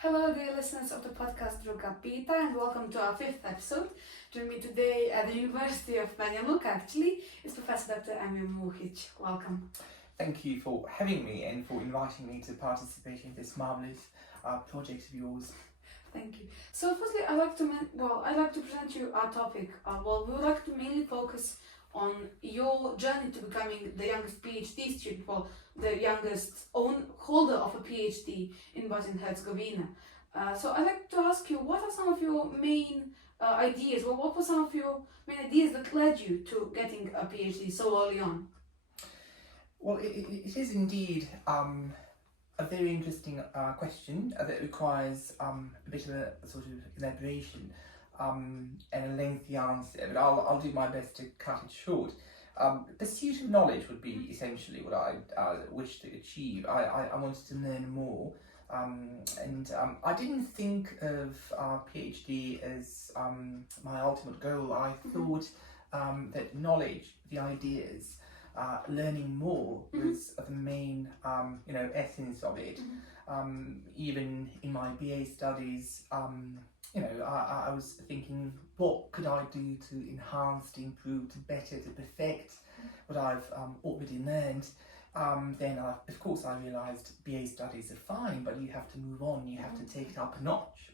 Hello, dear listeners of the podcast Druga, pita, and welcome to our fifth episode. Joining me today at the University of Banja Luka, actually, is Professor Dr. Emir Muhić. Welcome. Thank you for having me and for inviting me to participate in this marvellous project of yours. Thank you. So, firstly, I'd like to present you our topic. We would like to mainly focus on your journey to becoming the youngest PhD student, the youngest holder of a PhD in Bosnia and Herzegovina. So I'd like to ask you, what are some of your main ideas, or what were some of your main ideas that led you to getting a PhD so early on? Well, it is indeed a very interesting question that requires a bit of a sort of elaboration and a lengthy answer, but I'll do my best to cut it short. Pursuit of knowledge would be essentially what I wish to achieve. I wanted to learn more, and I didn't think of PhD as my ultimate goal. I thought that knowledge, the ideas, learning more was the main essence of it. Even in my BA studies, I was thinking, what could I do to enhance, to improve, to better, to perfect what I've already learned. Then of course I realised BA studies are fine, but you have to move on, you have to take it up a notch.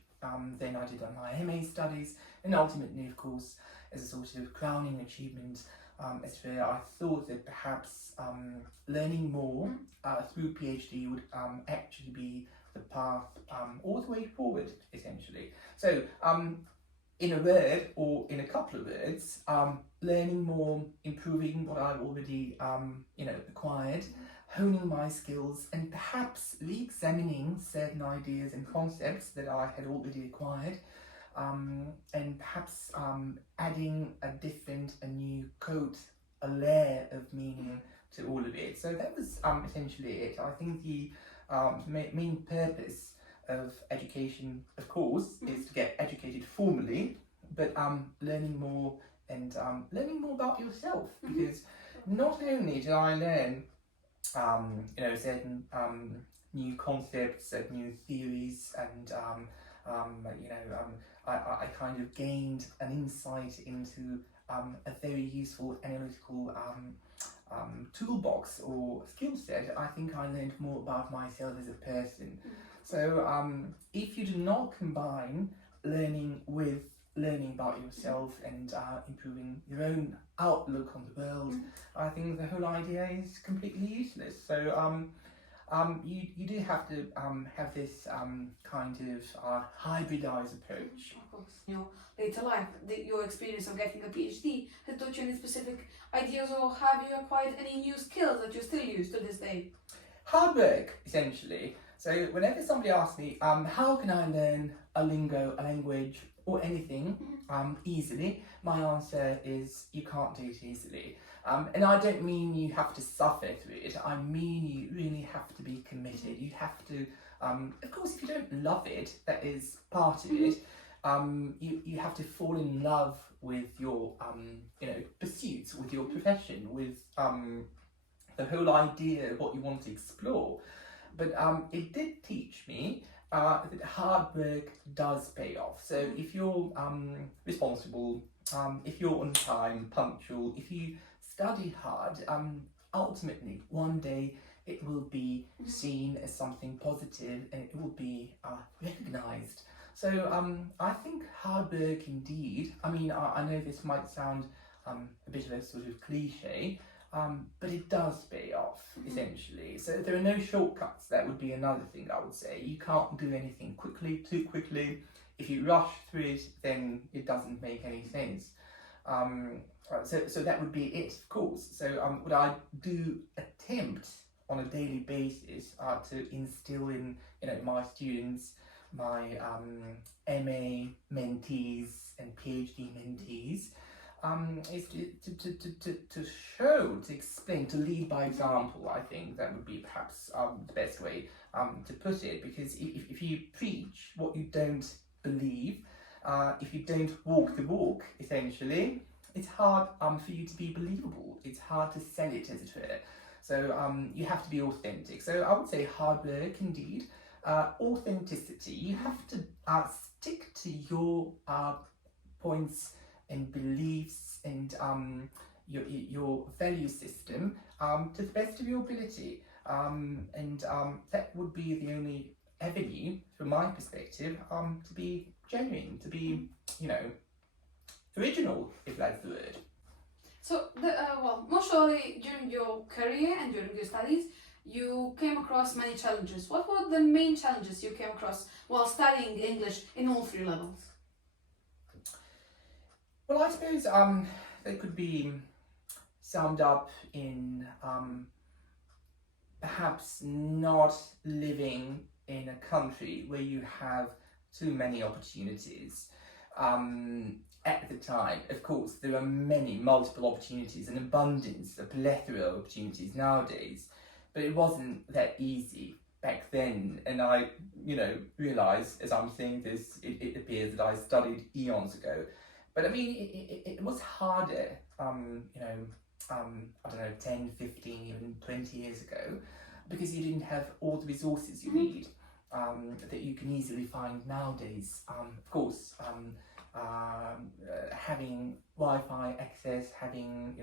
Then I did my MA studies, and ultimately, of course, as a sort of crowning achievement, I thought that perhaps learning more through PhD would actually be the path all the way forward, essentially. So, in a word, or in a couple of words, learning more, improving what I've already acquired, honing my skills, and perhaps re-examining certain ideas and concepts that I had already acquired, and perhaps adding a new coat, a layer of meaning to all of it. So that was essentially it. I think the main purpose of education, of course, is to get educated formally, but learning more and learning more about yourself, because not only did I learn certain new concepts, new theories, and I kind of gained an insight into a very useful analytical toolbox or skill set. I think I learned more about myself as a person. So if you do not combine learning with learning about yourself and improving your own outlook on the world, I think the whole idea is completely useless. So you do have to have this kind of hybridized approach. Of course. Your later life, your experience of getting a PhD has taught you any specific ideas, or have you acquired any new skills that you still use to this day? Hard work, essentially. So whenever somebody asks me, how can I learn a lingo, a language, or anything easily, my answer is you can't do it easily. And I don't mean you have to suffer through it, I mean you really have to be committed. You have to, of course, if you don't love it, that is part of it. You have to fall in love with your pursuits, with your profession, with the whole idea of what you want to explore. But it did teach me that hard work does pay off. So if you're responsible, if you're on time, punctual, if you study hard, ultimately one day it will be seen as something positive and it will be recognised. So I think hard work indeed, I mean, I know this might sound a bit of a sort of cliche, but it does pay off, essentially. So there are no shortcuts. That would be another thing I would say. You can't do anything too quickly. If you rush through it, then it doesn't make any sense. So that would be it, of course. So what I do attempt on a daily basis to instill in my students, my MA mentees and PhD mentees, is to show, to explain, to lead by example. I think that would be perhaps the best way to put it, because if you preach what you don't believe, if you don't walk the walk, essentially, it's hard for you to be believable. It's hard to sell it, as it were. So you have to be authentic. So I would say hard work indeed, authenticity. You have to stick to your points and beliefs and your value system to the best of your ability. That would be the only avenue, from my perspective, to be genuine, to be, original, if that's the word. So, most surely during your career and during your studies, you came across many challenges. What were the main challenges you came across while studying English in all three levels? Well, I suppose they could be summed up in perhaps not living in a country where you have too many opportunities. At the time, of course, there are multiple opportunities, an abundance, a plethora of opportunities nowadays, but it wasn't that easy back then. And I, realise as I'm saying this, it appears that I studied eons ago. But I mean, it was harder, I don't know, 10, 15, even 20 years ago, because you didn't have all the resources you need that you can easily find nowadays. Of course, having Wi-Fi access, having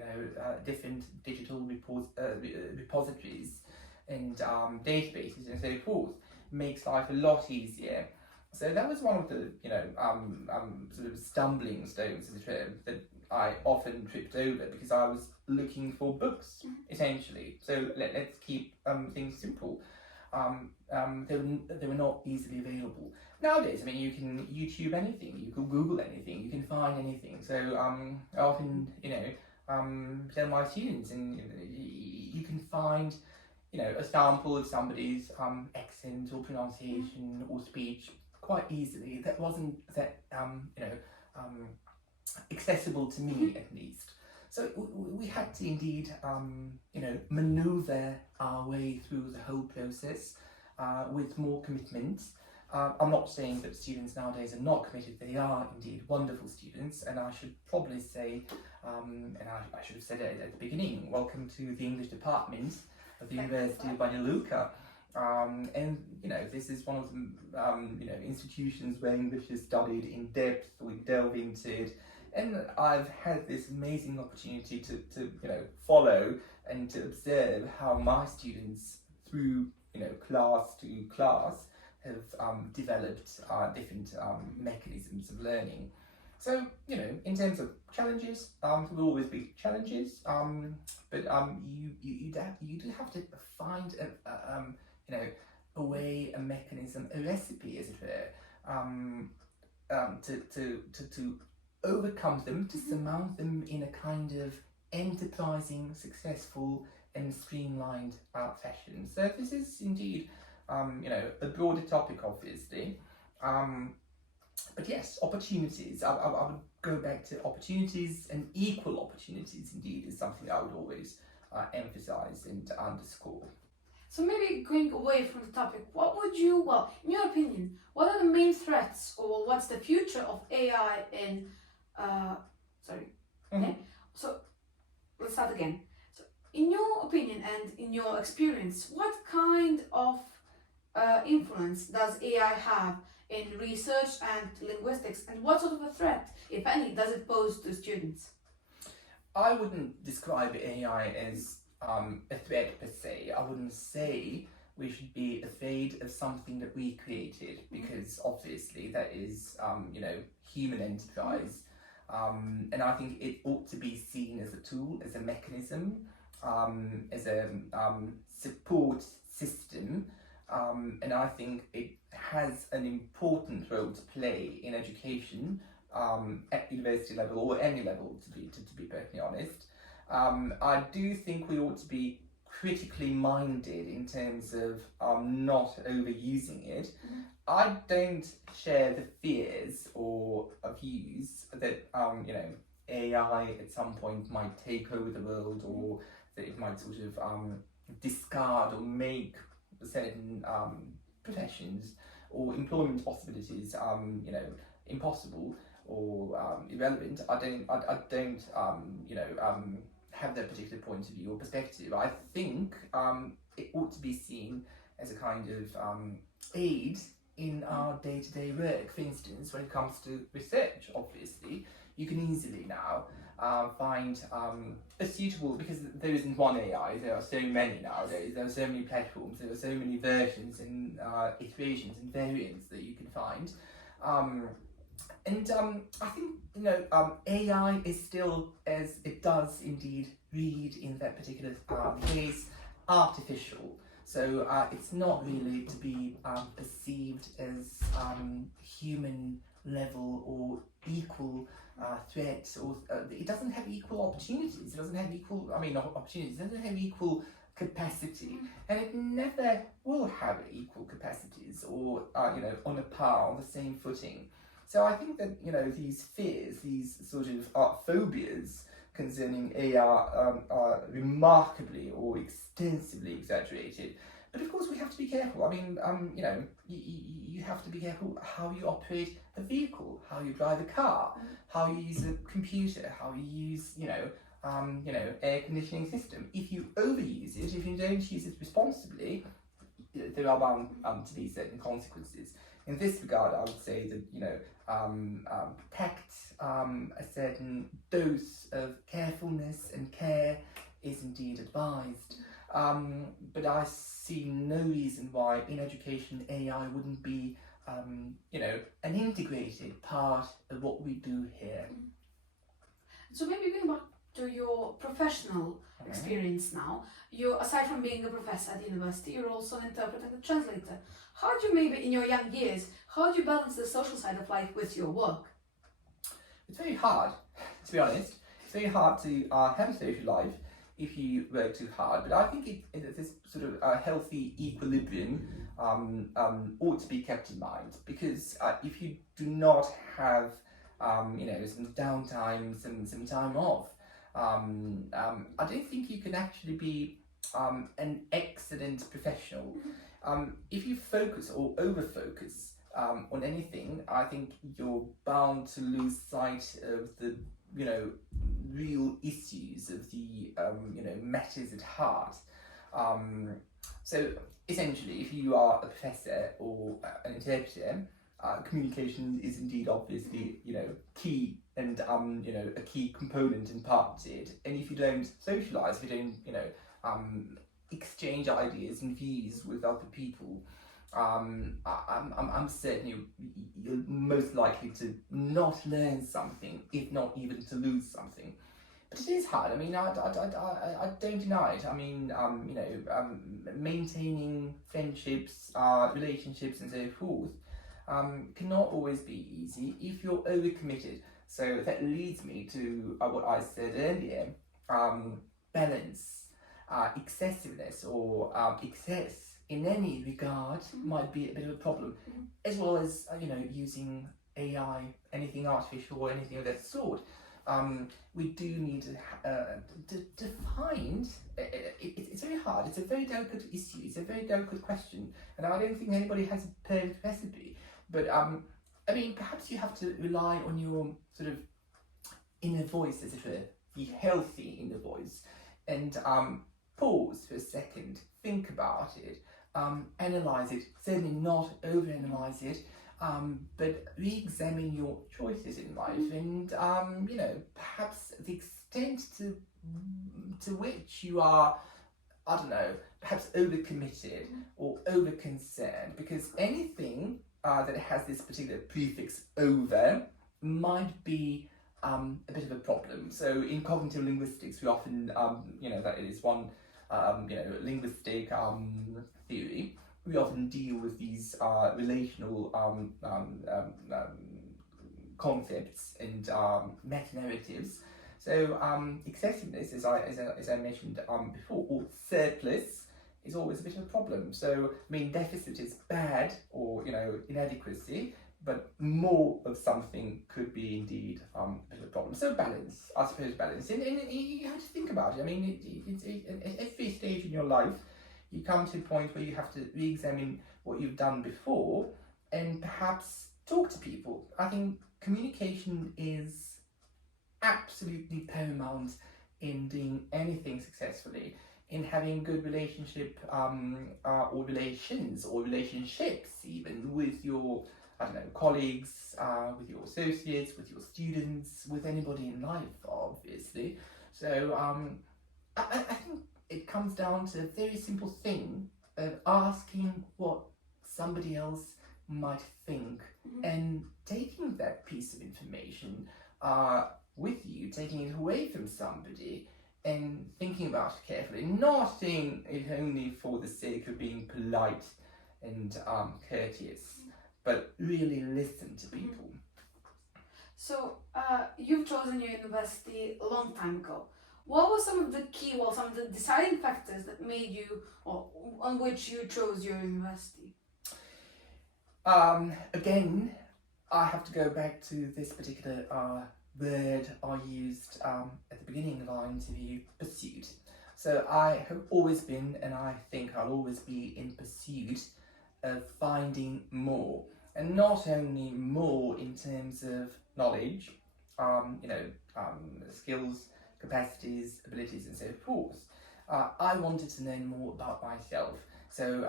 different digital repositories and databases and so forth makes life a lot easier. So that was one of the sort of stumbling stones of the trip that I often tripped over, because I was looking for books essentially. So let's keep things simple. They were not easily available. Nowadays, I mean, you can YouTube anything, you can Google anything, you can find anything. So I often, tell my students, and you can find, a sample of somebody's accent or pronunciation or speech quite easily. That wasn't that, accessible to me at least. So we had to indeed, maneuver our way through the whole process with more commitment. I'm not saying that students nowadays are not committed. They are indeed wonderful students, and I should probably say, and I should have said it at the beginning, welcome to the English department of the University of Banja Luka. And this is one of the institutions where English is studied in depth. We delve into it. And I've had this amazing opportunity to follow and to observe how my students, through class to class, have developed different mechanisms of learning. So in terms of challenges, there will always be challenges, but you do have to find a way, a mechanism, a recipe, as it were, to overcome them, to surmount them in a kind of enterprising, successful and streamlined fashion. So this is indeed a broader topic, obviously, but yes, opportunities. I would go back to opportunities, and equal opportunities indeed is something I would always emphasize and underscore. So maybe going away from the topic, what would you, in your opinion, what are the main threats, or what's the future of AI in Okay. So let's start again. So in your opinion and in your experience, what kind of influence does AI have in research and linguistics, and what sort of a threat, if any, does it pose to students? I wouldn't describe AI as a threat per se. I wouldn't say we should be afraid of something that we created, because obviously that is human enterprise. And I think it ought to be seen as a tool, as a mechanism, as a support system, and I think it has an important role to play in education at university level, or any level, to be perfectly honest. I do think we ought to be critically minded in terms of not overusing it. I don't share the fears or views that AI at some point might take over the world, or that it might sort of discard or make certain professions or employment possibilities impossible or irrelevant. I don't have that particular point of view or perspective. I think it ought to be seen as a kind of aid in our day-to-day work. For instance, when it comes to research, obviously, you can easily now find a suitable, because there isn't one AI, there are so many nowadays, there are so many platforms, there are so many versions and iterations and variants that you can find. I think, AI is still, as it does indeed read in that particular case, artificial. So it's not really to be perceived as human level or equal threats, or it doesn't have equal opportunities. It doesn't have equal, not opportunities. It doesn't have equal capacity, and it never will have equal capacities or on a par, on the same footing. So I think that these fears, these sort of phobias concerning AI are remarkably or extensively exaggerated. But of course we have to be careful. You have to be careful how you operate a vehicle, how you drive a car, how you use a computer, how you use, air conditioning system. If you overuse it, if you don't use it responsibly, there are bound to be certain consequences. In this regard, I would say that protect a certain dose of carefulness and care is indeed advised. But I see no reason why in education AI wouldn't be an integrated part of what we do here. So maybe going back to your professional experience now, you, aside from being a professor at university, you're also an interpreter and a translator. How do you, maybe in your young years, how do you balance the social side of life with your work? It's very hard, to be honest. It's very hard to have a social life if you work too hard. But I think this sort of healthy equilibrium ought to be kept in mind, because if you do not have some downtime, some time off, I don't think you can actually be an excellent professional. If you focus or over-focus on anything, I think you're bound to lose sight of the real issues, of the matters at heart. So essentially, if you are a professor or an interpreter, communication is indeed obviously key and a key component and part to it. And if you don't socialise, if you don't exchange ideas and views with other people, I'm certain you're most likely to not learn something, if not even to lose something. But it is hard. I don't deny it. Maintaining friendships, relationships, and so forth cannot always be easy if you're overcommitted. So that leads me to what I said earlier: balance. Excessiveness or excess in any regard might be a bit of a problem, as well as using AI, anything artificial or anything of that sort. We do need to find. It's very hard. It's a very delicate issue. It's a very delicate question, and I don't think anybody has a perfect recipe. But perhaps you have to rely on your sort of inner voice, as it were, the healthy inner voice, and pause for a second, think about it, analyse it, certainly not overanalyse it, but re-examine your choices in life, and perhaps the extent to which you are, perhaps overcommitted or over-concerned, because anything that has this particular prefix over might be a bit of a problem. So in cognitive linguistics, we often, that is one, linguistic theory. We often deal with these relational concepts and meta-narratives. So excessiveness, as I mentioned before, or surplus, is always a bit of a problem. So deficit is bad, or inadequacy, but more of something could be indeed a bit of a problem. So balance, I suppose balance. And you have to think about it. At every stage in your life, you come to a point where you have to re-examine what you've done before and perhaps talk to people. I think communication is absolutely paramount in doing anything successfully. in having good relationship or relations or relationships even with your, I don't know, colleagues, with your associates, with your students, with anybody in life, obviously. So I think it comes down to a very simple thing of asking what somebody else might think and taking that piece of information with you, taking it away from somebody and thinking about it carefully, not saying it only for the sake of being polite and courteous, but really listen to people. So, you've chosen your university a long time ago. What were some of the key, well, some of the deciding factors that made you, or on which you chose your university? Again, I have to go back to this particular word I used at the beginning of our interview, pursuit. So I have always been, and I think I'll always be, in pursuit of finding more. And not only more in terms of knowledge, skills, capacities, abilities, and so forth. I wanted to learn more about myself. So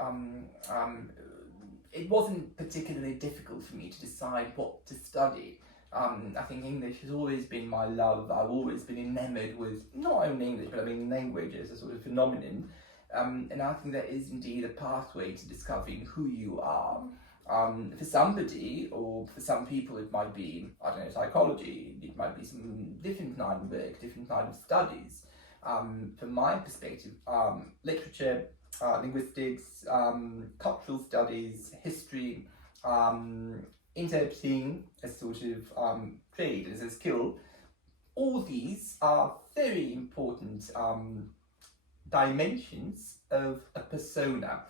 it wasn't particularly difficult for me to decide what to study. I think English has always been my love. I've always been enamoured with not only English, but I mean language as a sort of phenomenon. And I think that is indeed a pathway to discovering who you are. For somebody, or for some people, it might be, I don't know, psychology, it might be some different line of work, different line of studies. From my perspective, literature, linguistics, cultural studies, history, interpreting as sort of trade, as a skill, all these are very important dimensions of a persona.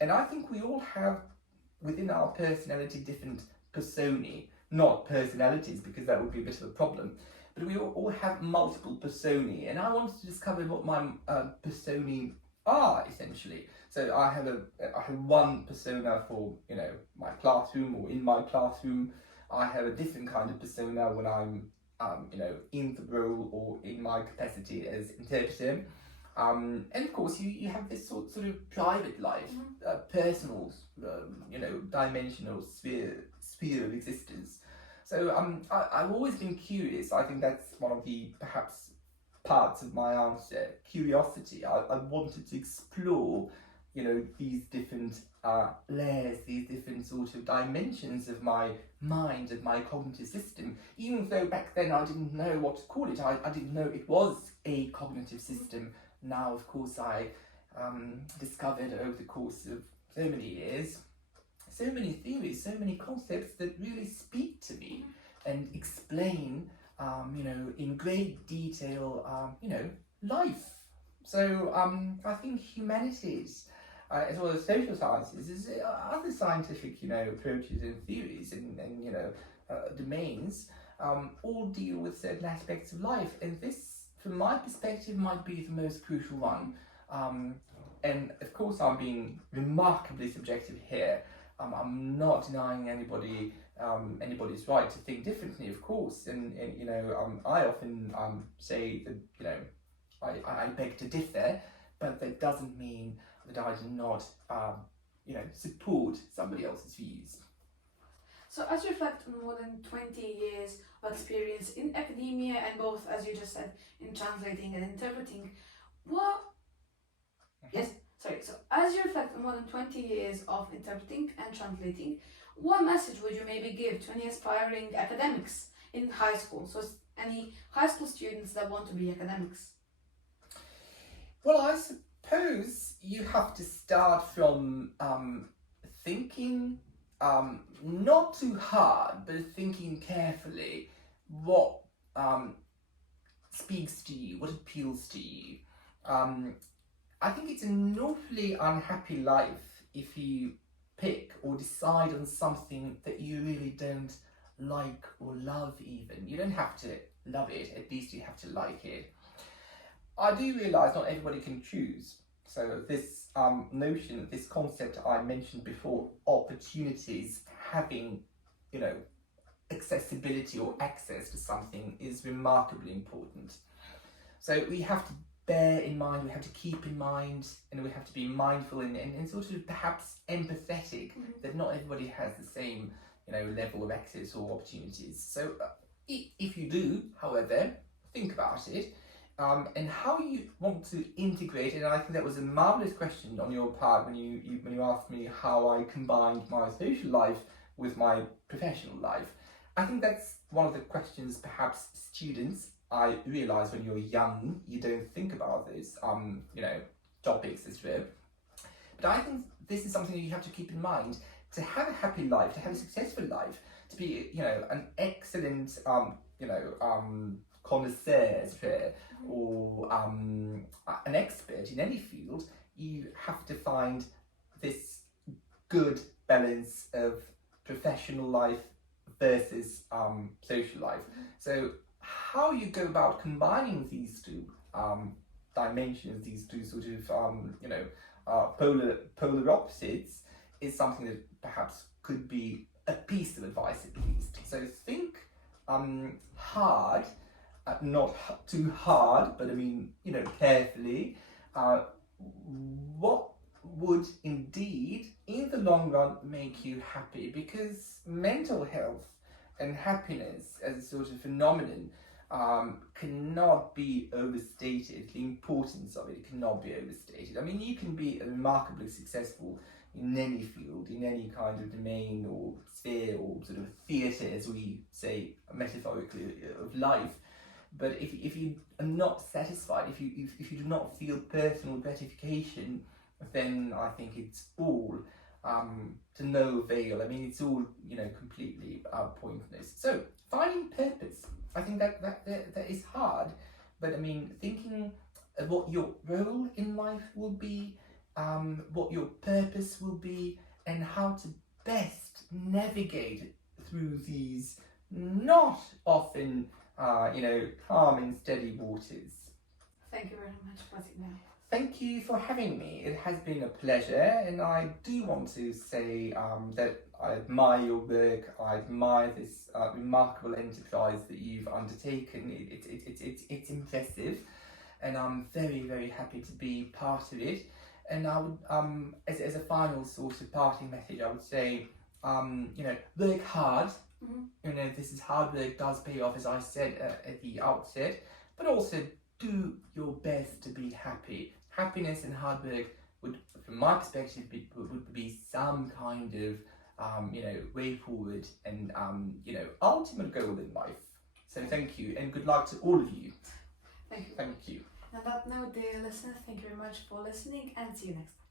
And I think we all have within our personality different personae, not personalities, because that would be a bit of a problem, but we all have multiple personae, and I wanted to discover what my personae are, essentially. So I have one persona for, my classroom, or in my classroom. I have a different kind of persona when I'm in the role or in my capacity as interpreter. And of course, you have this sort of private life, personal, dimension or sphere of existence. So I've always been curious. I think that's one of the perhaps parts of my answer, curiosity. I wanted to explore, these different layers, these different sort of dimensions of my mind, of my cognitive system. Even though back then I didn't know what to call it, I didn't know it was a cognitive system. Now, of course, I discovered over the course of so many years, so many theories, so many concepts that really speak to me and explain, in great detail, life. So I think humanities, as well as social sciences, is other scientific, approaches and theories and domains, all deal with certain aspects of life, and this, from my perspective, might be the most crucial one. And of course, I'm being remarkably subjective here. I'm not denying anybody's right to think differently, of course. And I often say that I beg to differ, but that doesn't mean that I do not support somebody else's views. So as you reflect on more than 20 years of experience in academia and both, as you just said, in translating and interpreting, So as you reflect on more than 20 years of interpreting and translating, what message would you maybe give to any aspiring academics in high school? So any high school students that want to be academics? Well, I suppose you have to start from thinking not too hard, but thinking carefully what speaks to you, what appeals to you. I think it's an awfully unhappy life if you pick or decide on something that you really don't like or love even. You don't have to love it, at least you have to like it. I do realise not everybody can choose. So this notion, this concept I mentioned before, opportunities, having, accessibility or access to something is remarkably important. So we have to bear in mind, we have to keep in mind, and we have to be mindful and sort of perhaps empathetic that not everybody has the same, level of access or opportunities. So if you do, however, think about it and how you want to integrate it. And I think that was a marvelous question on your part when you asked me how I combined my social life with my professional life. I think that's one of the questions perhaps students, I realise when you're young, you don't think about those, topics as well. But I think this is something that you have to keep in mind. To have a happy life, to have a successful life, to be, an excellent, connoisseur, as it were, or an expert in any field, you have to find this good balance of professional life versus social life. So how you go about combining these two dimensions, these two sort of polar opposites, is something that perhaps could be a piece of advice at least. So think hard, not too hard, but carefully. What would indeed, in the long run, make you happy? Because mental health and happiness as a sort of phenomenon cannot be overstated. The importance of it cannot be overstated. You can be remarkably successful in any field, in any kind of domain or sphere or sort of theatre, as we say metaphorically, of life. But if you are not satisfied, if you do not feel personal gratification, then I think it's all to no avail. It's all completely pointless. So finding purpose, I think that is hard. But thinking of what your role in life will be, what your purpose will be, and how to best navigate through these not often calm and steady waters. Thank you very much, Fatima. Thank you for having me. It has been a pleasure, and I do want to say that I admire your work. I admire this remarkable enterprise that you've undertaken. It's impressive, and I'm very, very happy to be part of it. And I would, as a final sort of parting message, I would say, work hard. This is hard work, does pay off, as I said at the outset, but also do your best to be happy. Happiness and hard work would, from my perspective, would be some kind of, way forward and, ultimate goal in life. So thank you, and good luck to all of you. Thank you. Thank you. On that note, dear listeners, thank you very much for listening, and see you next time.